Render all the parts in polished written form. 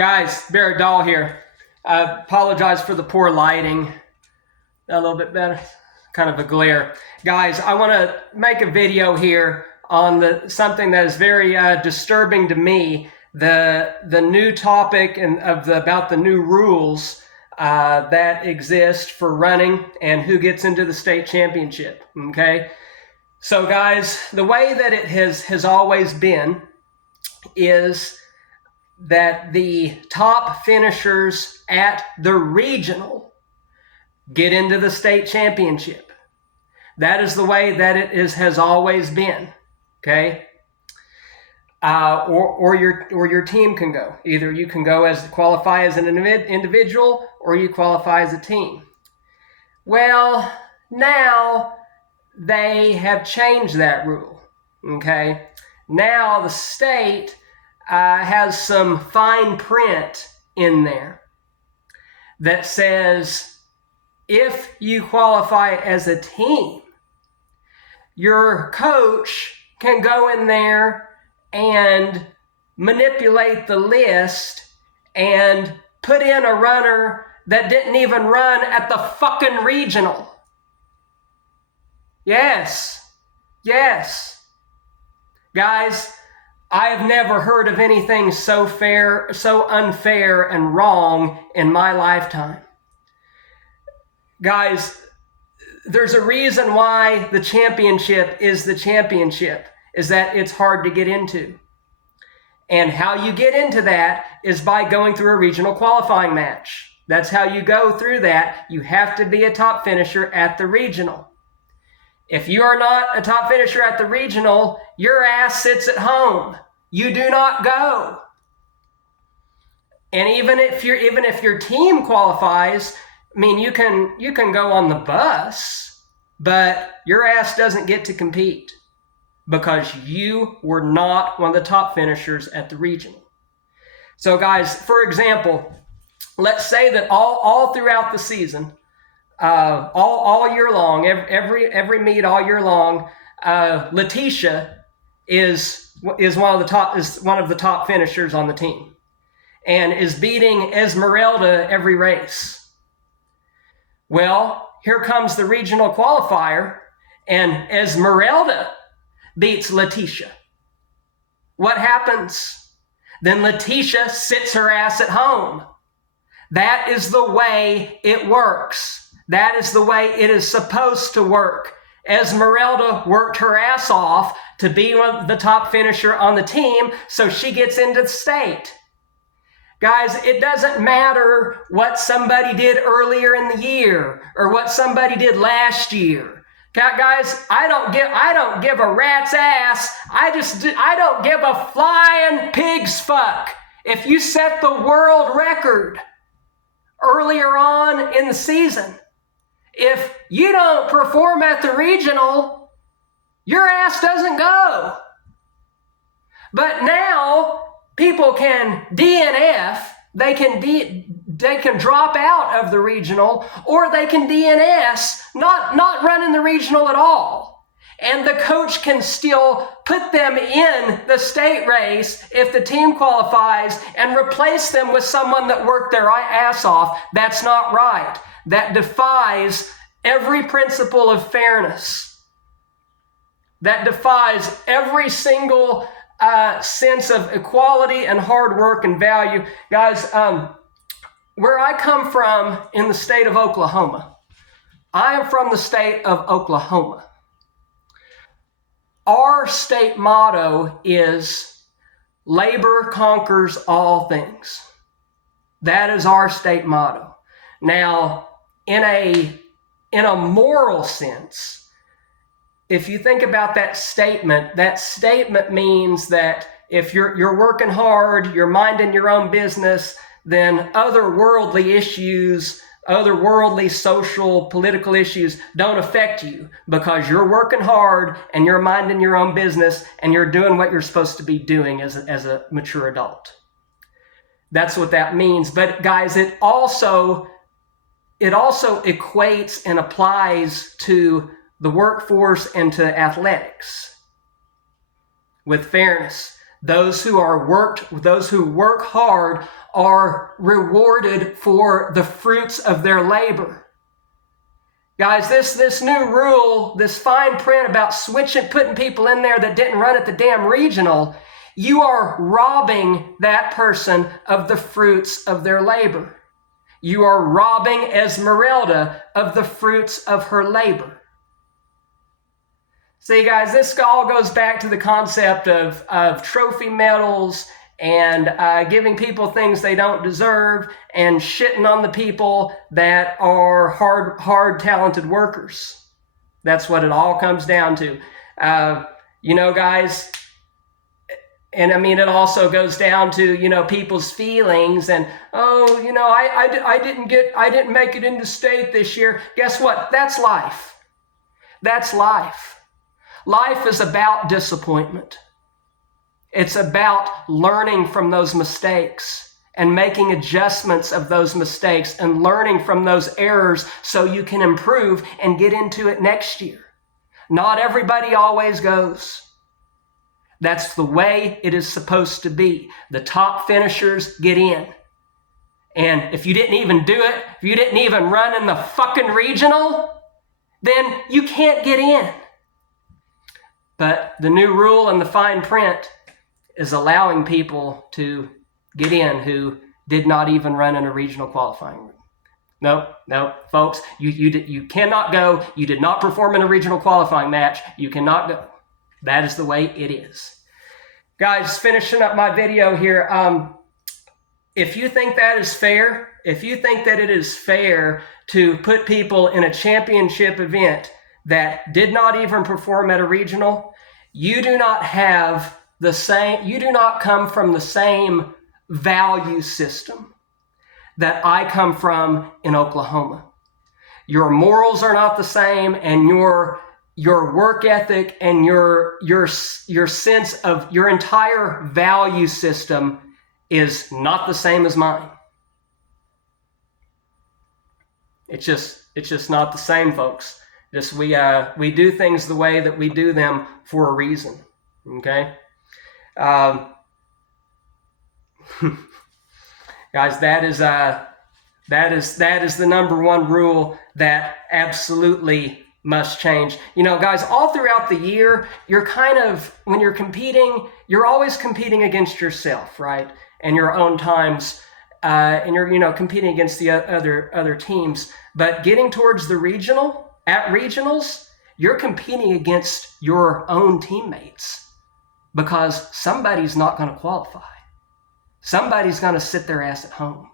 Guys, Barrett Dahl here. I apologize for the poor lighting. A little bit better. Kind of a glare. Guys, I want to make a video here on something that is very disturbing to me. The new topic about the new rules that exist for running and who gets into the state championship. Okay, so guys, the way that it has always been is that the top finishers at the regional get into the state championship. That is the way that has always been. Okay. Or your team can go. Either you can go qualify as an individual, or you qualify as a team. Well, now they have changed that rule. Okay. Now the state has some fine print in there that says if you qualify as a team, your coach can go in there and manipulate the list and put in a runner that didn't even run at the fucking regional. Yes. Guys, I have never heard of anything so unfair and wrong in my lifetime. Guys, there's a reason why the championship is the championship, is that it's hard to get into. And how you get into that is by going through a regional qualifying match. That's how you go through that. You have to be a top finisher at the regional. If you are not a top finisher at the regional, your ass sits at home. You do not go. And even if your team qualifies, I mean, you can go on the bus, but your ass doesn't get to compete because you were not one of the top finishers at the regional. So guys, for example, let's say that all throughout the season, all year long, every meet all year long, Letitia is one of the top finishers on the team and is beating Esmeralda every race. Well, here comes the regional qualifier and Esmeralda beats Letitia. What happens? Then Letitia sits her ass at home. That is the way it works. That is the way it is supposed to work. Esmeralda worked her ass off to be the top finisher on the team, so she gets into the state. Guys, it doesn't matter what somebody did earlier in the year or what somebody did last year. Guys, I don't give a rat's ass. I don't give a flying pig's fuck if you set the world record earlier on in the season. If you don't perform at the regional, your ass doesn't go. But now people can DNF, they can drop out of the regional, or they can DNS, not run in the regional at all. And the coach can still put them in the state race if the team qualifies and replace them with someone that worked their ass off. That's not right. That defies every principle of fairness. That defies every single sense of equality and hard work and value. Guys, where I come from in the state of Oklahoma, I am from the state of Oklahoma. Our state motto is labor conquers all things. That is our state motto. Now, in a moral sense, if you think about that statement means that if you're working hard, you're minding your own business, then other worldly issues, other worldly social, political issues don't affect you because you're working hard and you're minding your own business and you're doing what you're supposed to be doing as a mature adult. That's what that means. But guys, it also equates and applies to the workforce and to athletics with fairness. Those who work hard are rewarded for the fruits of their labor. Guys, this new rule, this fine print about putting people in there that didn't run at the damn regional, you are robbing that person of the fruits of their labor. You are robbing Esmeralda of the fruits of her labor. See, guys, this all goes back to the concept of trophy medals and giving people things they don't deserve and shitting on the people that are hard, talented workers. That's what it all comes down to. Guys, and I mean, it also goes down to, people's feelings and, I didn't make it into state this year. Guess what? That's life. That's life. Life is about disappointment. It's about learning from those mistakes and making adjustments of those mistakes and learning from those errors so you can improve and get into it next year. Not everybody always goes. That's the way it is supposed to be. The top finishers get in. And if you didn't even do it, if you didn't even run in the fucking regional, then you can't get in. But the new rule and the fine print is allowing people to get in who did not even run in a regional qualifying room. No, folks, you cannot go. You did not perform in a regional qualifying match. You cannot go. That is the way it is. Guys, finishing up my video here. If you think that is fair, if you think that it is fair to put people in a championship event that did not even perform at a regional, you do not come from the same value system that I come from in Oklahoma. Your morals are not the same, and your work ethic and your sense of your entire value system is not the same as mine. It's just not the same, folks. We do things the way that we do them for a reason. Okay, guys, that is the number one rule that absolutely must change. Guys, all throughout the year, when you're competing, you're always competing against yourself, right? And your own times, and you're competing against the other teams. But getting towards the at regionals, you're competing against your own teammates because somebody's not going to qualify. Somebody's going to sit their ass at home.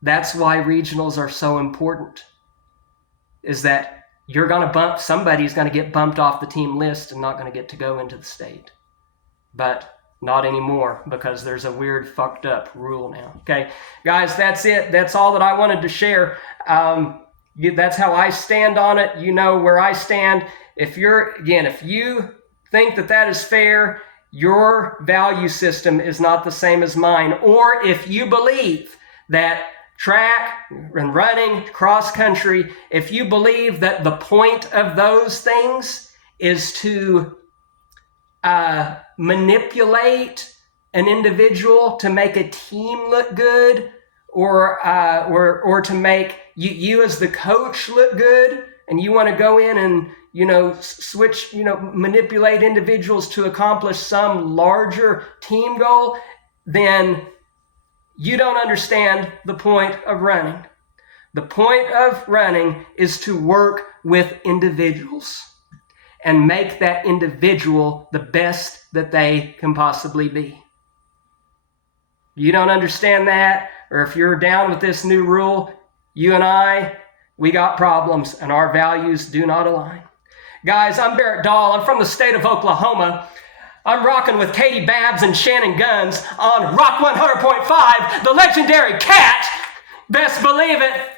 That's why regionals are so important, is that somebody's going to get bumped off the team list and not going to get to go into the state. But not anymore, because there's a weird fucked up rule now. Okay, guys, that's it. That's all that I wanted to share. That's how I stand on it. You know where I stand. If you think that is fair, your value system is not the same as mine. Or if you believe that track and running, cross country, if you believe that the point of those things is to manipulate an individual to make a team look good, or to make you as the coach look good, and you want to go in and manipulate individuals to accomplish some larger team goal, then you don't understand the point of running. The point of running is to work with individuals and make that individual the best that they can possibly be. You don't understand that, or if you're down with this new rule, you and I, we got problems and our values do not align. Guys, I'm Barrett Dahl. I'm from the state of Oklahoma. I'm rocking with Katie Babbs and Shannon Guns on Rock 100.5, the legendary Cat. Best believe it.